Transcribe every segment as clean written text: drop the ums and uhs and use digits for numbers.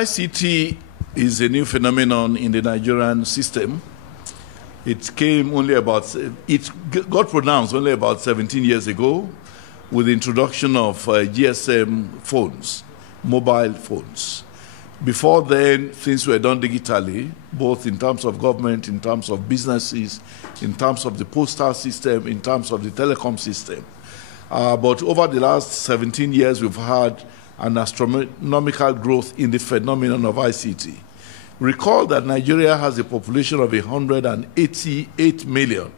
ICT is a new phenomenon in the Nigerian system. It got pronounced only about 17 years ago with the introduction of GSM phones, mobile phones. Before then, things were done digitally, both in terms of government, in terms of businesses, in terms of the postal system, in terms of the telecom system. But over the last 17 years, we've had an astronomical growth in the phenomenon of ICT. Recall that Nigeria has a population of 188 million.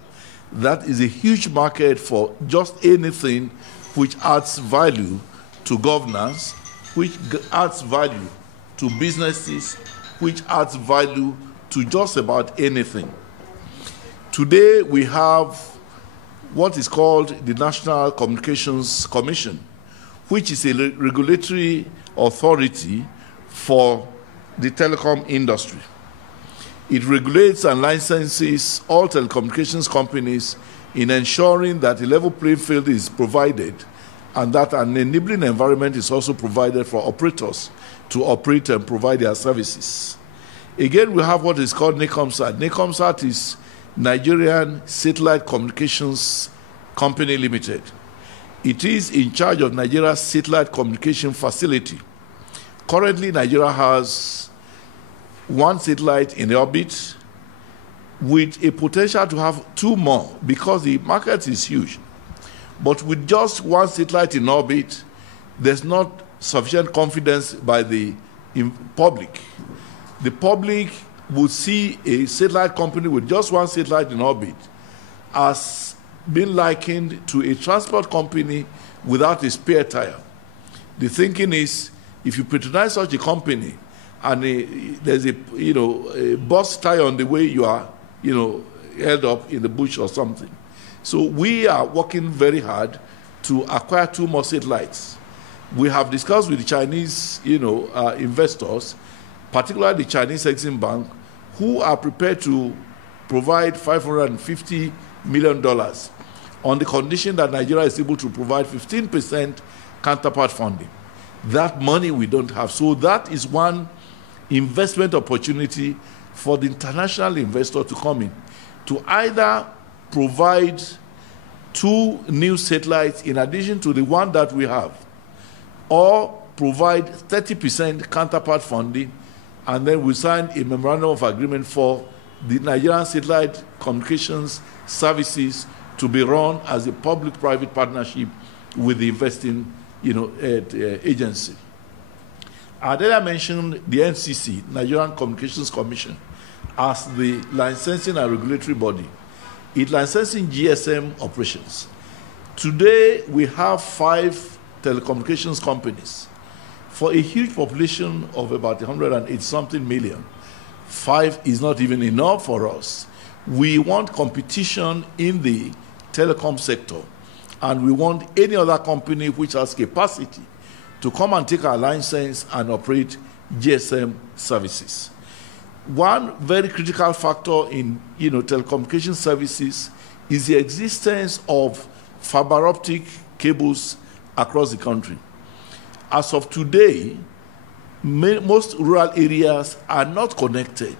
That is a huge market for just anything which adds value to governance, which adds value to businesses, which adds value to just about anything. Today, we have what is called the National Communications Commission, which is a regulatory authority for the telecom industry. It regulates and licenses all telecommunications companies in ensuring that a level playing field is provided and that an enabling environment is also provided for operators to operate and provide their services. Again, we have what is called NICOMSAT. NICOMSAT is Nigerian Satellite Communications Company Limited. It is in charge of Nigeria's satellite communication facility. Currently, Nigeria has one satellite in orbit with a potential to have two more because the market is huge. But with just one satellite in orbit, there's not sufficient confidence by the public. The public would see a satellite company with just one satellite in orbit as being likened to a transport company without a spare tire. The thinking is, if you patronize such a company and there's a bus tire on the way, you are held up in the bush or something. So we are working very hard to acquire two more satellites. We have discussed with the Chinese investors, particularly the Chinese Exim Bank, who are prepared to provide $550 million on the condition that Nigeria is able to provide 15% counterpart funding. That money we don't have. So that is one investment opportunity for the international investor to come in, to either provide two new satellites in addition to the one that we have, or provide 30% counterpart funding, and then we sign a memorandum of agreement for the Nigerian Satellite Communications Services to be run as a public-private partnership with the investing agency. I earlier mentioned the NCC, Nigerian Communications Commission, as the licensing and regulatory body. It licensing GSM operations. Today, we have 5 telecommunications companies. For a huge population of about 180-something million, 5 is not even enough for us. We want competition in the telecom sector, and we want any other company which has capacity to come and take our license and operate GSM services. One very critical factor in telecommunication services is the existence of fiber optic cables across the country. As of today, most rural areas are not connected.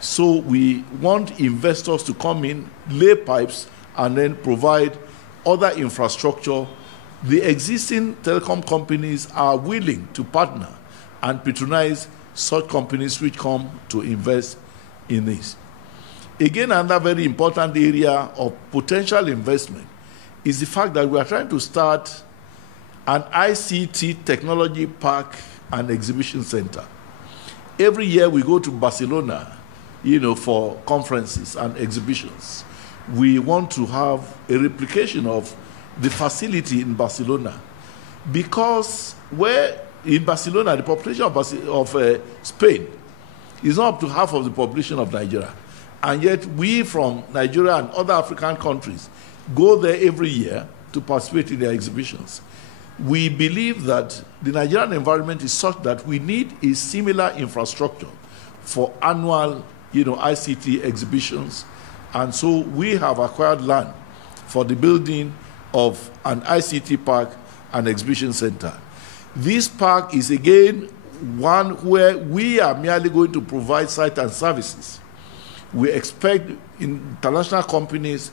So we want investors to come in, lay pipes, and then provide other infrastructure. The existing telecom companies are willing to partner and patronize such companies which come to invest in this. Again, another very important area of potential investment is the fact that we are trying to start an ICT technology park and exhibition center. Every year we go to Barcelona, for conferences and exhibitions. We want to have a replication of the facility in Barcelona, because where in Barcelona, the population of Spain is not up to half of the population of Nigeria. And yet we from Nigeria and other African countries go there every year to participate in their exhibitions. We believe that the Nigerian environment is such that we need a similar infrastructure for annual ICT exhibitions. And so we have acquired land for the building of an ICT park and exhibition center. This park is again one where we are merely going to provide site and services. We expect international companies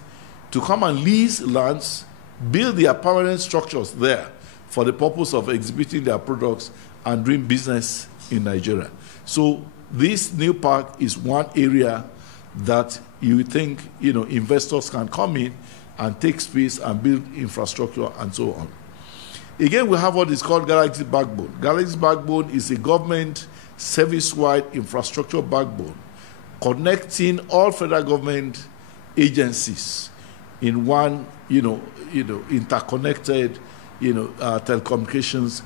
to come and lease lands, build their permanent structures there for the purpose of exhibiting their products and doing business in Nigeria. So this new park is one area that you think, investors can come in and take space and build infrastructure and so on. Again, we have what is called Galaxy Backbone. Galaxy Backbone is a government service-wide infrastructure backbone connecting all federal government agencies in one, interconnected, telecommunications,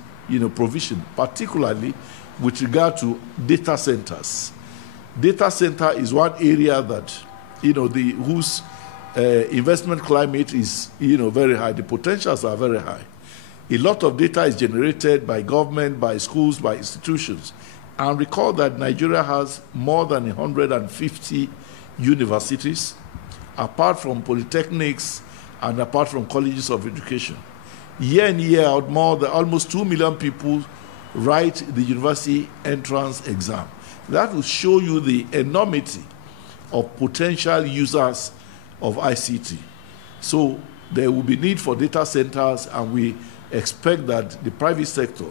provision, particularly with regard to data centers. Data center is one area that, whose investment climate is, very high. The potentials are very high. A lot of data is generated by government, by schools, by institutions. And recall that Nigeria has more than 150 universities, apart from polytechnics and apart from colleges of education. Year in, year out, almost 2 million people write the university entrance exam. That will show you the enormity of potential users of ICT. So there will be need for data centers, and we expect that the private sector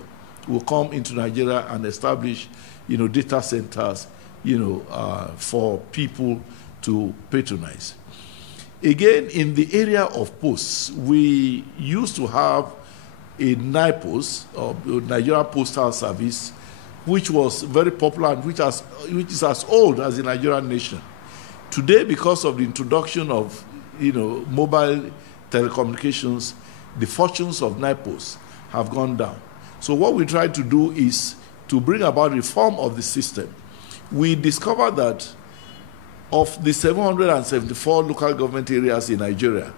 will come into Nigeria and establish, data centers, for people to patronize. Again, in the area of posts, we used to have a NIPOS, or Nigerian Postal Service, which was very popular and which is as old as the Nigerian nation. Today, because of the introduction of, mobile telecommunications, the fortunes of NIPOS have gone down. So what we try to do is to bring about reform of the system. We discovered that of the 774 local government areas in Nigeria,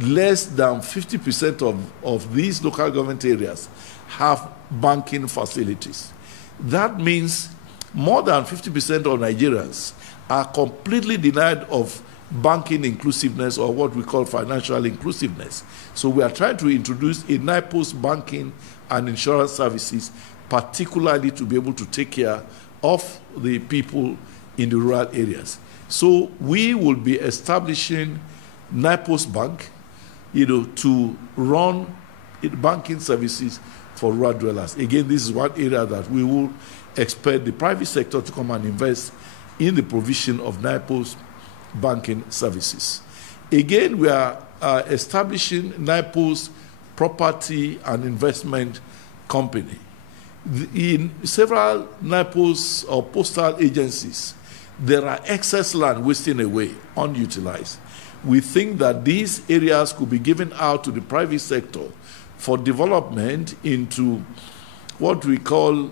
less than 50% of these local government areas have banking facilities. That means more than 50% of Nigerians are completely denied of banking inclusiveness, or what we call financial inclusiveness. So we are trying to introduce a NIPOS banking and insurance services, particularly to be able to take care of the people in the rural areas. So we will be establishing NIPOS Bank, to run banking services for rural dwellers. Again, this is one area that we will expect the private sector to come and invest in the provision of NIPOS banking services. Again, we are establishing NIPOS Property and Investment Company. In several NIPOS or postal agencies, there are excess land wasting away, unutilized. We think that these areas could be given out to the private sector for development into what we call,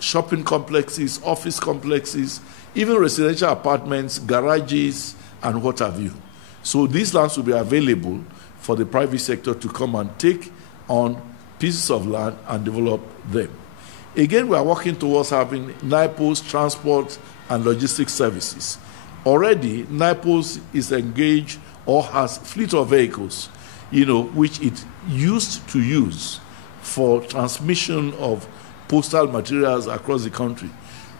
shopping complexes, office complexes, even residential apartments, garages, and what have you. So these lands will be available for the private sector to come and take on pieces of land and develop them. Again, we are working towards having NIPOS transport and logistics services. Already, NIPOS is engaged or has fleet of vehicles, which it used to use for transmission of postal materials across the country.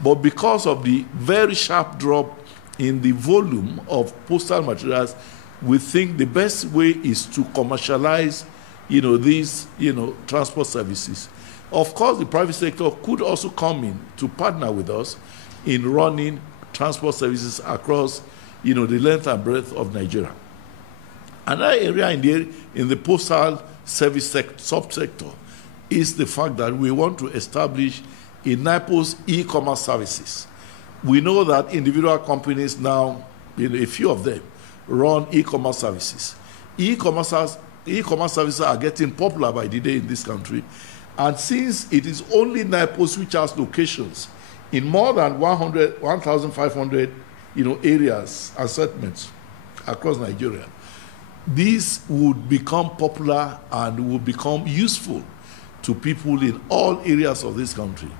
But because of the very sharp drop in the volume of postal materials, we think the best way is to commercialize, these, transport services. Of course, the private sector could also come in to partner with us in running transport services across, the length and breadth of Nigeria. Another area in the postal service subsector is the fact that we want to establish a NIPOS e-commerce services. We know that individual companies now, a few of them, run e-commerce services. E-commerce services are getting popular by the day in this country. And since it is only NIPOS which has locations in more than 1,500 areas and settlements across Nigeria, these would become popular and would become useful to people in all areas of this country.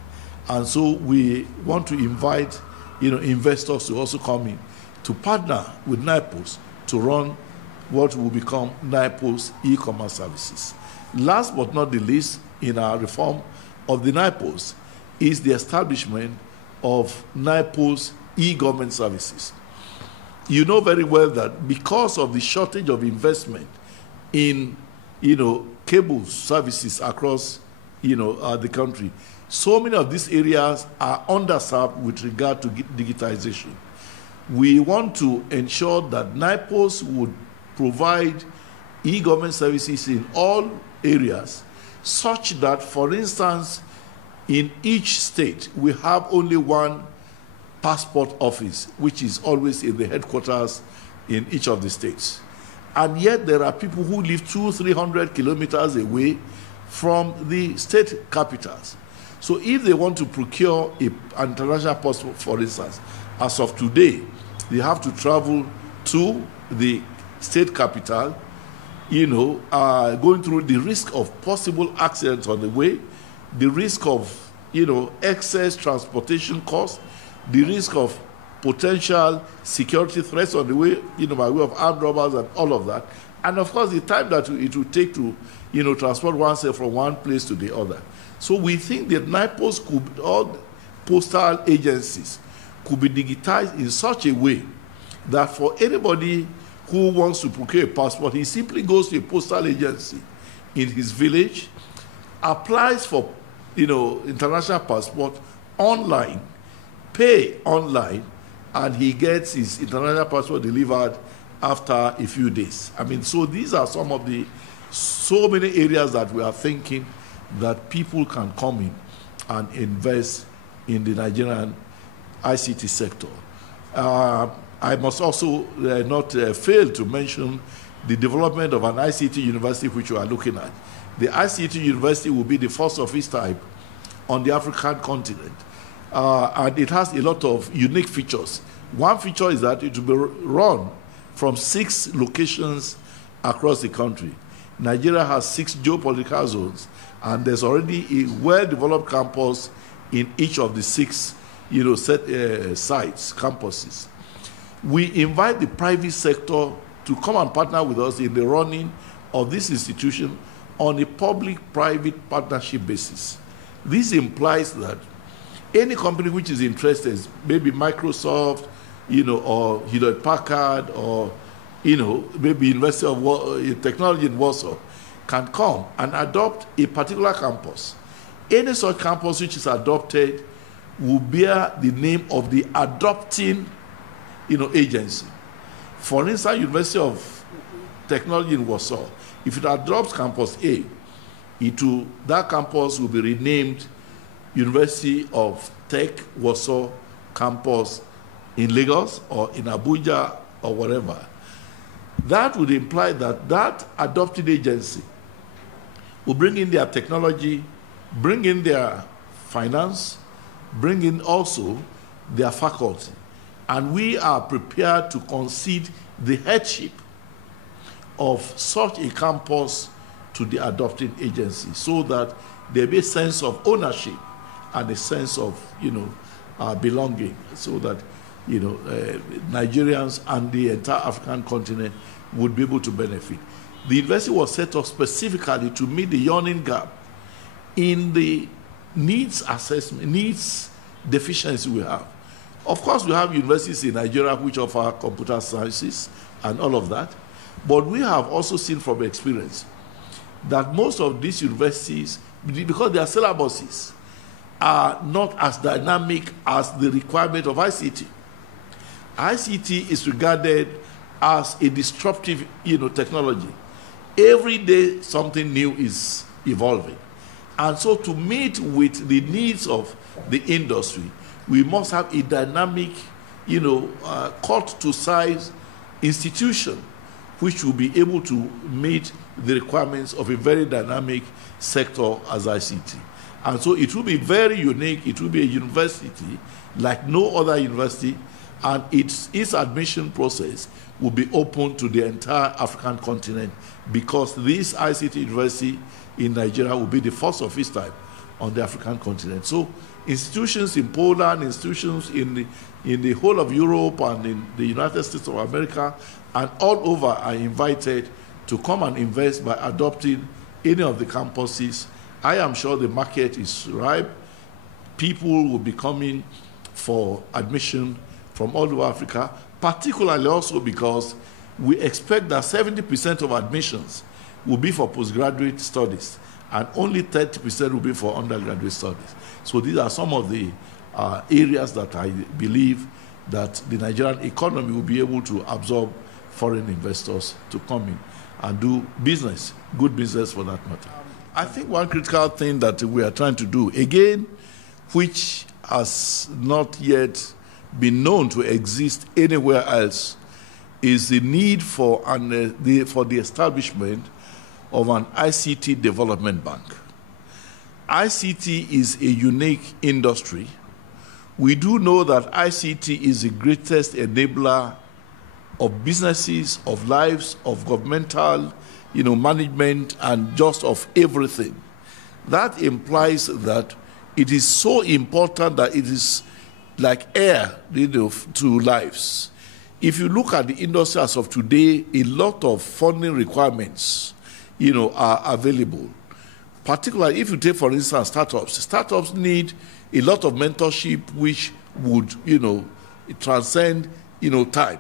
And so we want to invite investors to also come in to partner with NIPOS to run what will become NIPOS e-commerce services. Last but not the least, in our reform of the NIPOS is the establishment of NIPOS e-government services. You know very well that because of the shortage of investment in, cable services across, the country, so many of these areas are underserved with regard to digitization. We want to ensure that NIPOS would provide e-government services in all areas, such that, for instance, in each state, we have only one passport office, which is always in the headquarters in each of the states. And yet there are people who live 200-300 kilometers away from the state capitals. So if they want to procure an international passport, for instance, as of today, they have to travel to the state capital, going through the risk of possible accidents on the way, the risk of, excess transportation costs, the risk of potential security threats on the way, by way of armed robbers and all of that. And of course, the time that it will take to, transport oneself from one place to the other. So we think that NIPOS could, all postal agencies could be digitized in such a way that for anybody who wants to procure a passport, he simply goes to a postal agency in his village, applies for, international passport online, pay online, and he gets his international passport delivered after a few days. So these are some of the so many areas that we are thinking that people can come in and invest in the Nigerian ICT sector. I must also not fail to mention the development of an ICT university which we are looking at. The ICT university will be the first of its type on the African continent. And it has a lot of unique features. One feature is that it will be run from 6 locations across the country. Nigeria has 6 geopolitical zones, and there's already a well-developed campus in each of the 6 sites, campuses. We invite the private sector to come and partner with us in the running of this institution on a public-private partnership basis. This implies that any company which is interested, maybe Microsoft, or Hewlett-Packard, or maybe University of Technology in Warsaw, can come and adopt a particular campus. Any such campus which is adopted will bear the name of the adopting agency. For instance, University of Technology in Warsaw, if it adopts campus A, that campus will be renamed University of Tech Warsaw Campus in Lagos or in Abuja or whatever. That would imply that that adopted agency will bring in their technology, bring in their finance, bring in also their faculty. And we are prepared to concede the headship of such a campus to the adopting agency so that there be a sense of ownership and a sense of, belonging, so that, Nigerians and the entire African continent would be able to benefit. The university was set up specifically to meet the yawning gap in the needs assessment, needs deficiency we have. Of course, we have universities in Nigeria which offer computer sciences and all of that, but we have also seen from experience that most of these universities, because their syllabuses are not as dynamic as the requirement of ICT. ICT is regarded as a disruptive, technology. Every day something new is evolving. And so to meet with the needs of the industry, we must have a dynamic, cut to size institution which will be able to meet the requirements of a very dynamic sector as ICT. And so it will be very unique. It will be a university like no other university, and its admission process will be open to the entire African continent, because this ICT university in Nigeria will be the first of its type on the African continent. So institutions in Poland, institutions in the whole of Europe and in the United States of America and all over are invited to come and invest by adopting any of the campuses I am sure the market is ripe. People will be coming for admission from all over Africa, particularly also because we expect that 70% of admissions will be for postgraduate studies and only 30% will be for undergraduate studies. So these are some of the areas that I believe that the Nigerian economy will be able to absorb foreign investors to come in and do business, good business for that matter. I think one critical thing that we are trying to do, again, which has not yet been known to exist anywhere else, is the need for the establishment of an ICT development bank. ICT is a unique industry. We do know that ICT is the greatest enabler of businesses, of lives, of governmental, management, and just of everything. That implies that it is so important that it is like air, to lives. If you look at the industry as of today, a lot of funding requirements, are available. Particularly if you take, for instance, startups. Startups need a lot of mentorship, which would, transcend, time.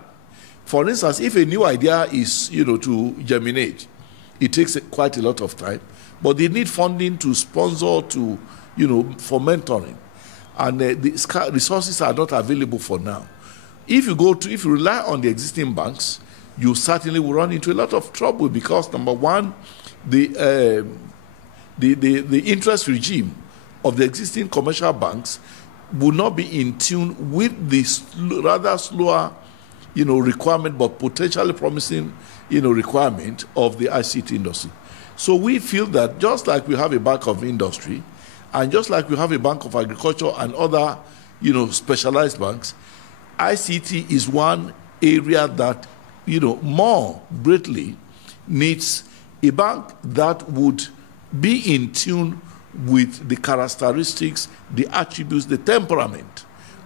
For instance, if a new idea is, to germinate, it takes quite a lot of time, but they need funding to sponsor, for mentoring. And the resources are not available for now. If you rely on the existing banks, you certainly will run into a lot of trouble because, number one, the interest regime of the existing commercial banks will not be in tune with this rather slower, requirement, but potentially promising, requirement of the ICT industry. So we feel that just like we have a bank of industry, and just like we have a bank of agriculture and other, specialized banks, ICT is one area that, more greatly needs a bank that would be in tune with the characteristics, the attributes, the temperament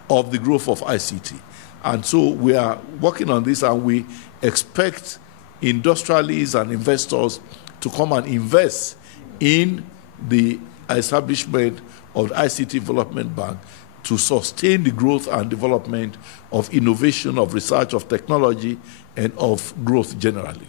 of the growth of ICT. And so we are working on this, and we expect industrialists and investors to come and invest in the establishment of the ICT Development Bank to sustain the growth and development of innovation, of research, of technology, and of growth generally.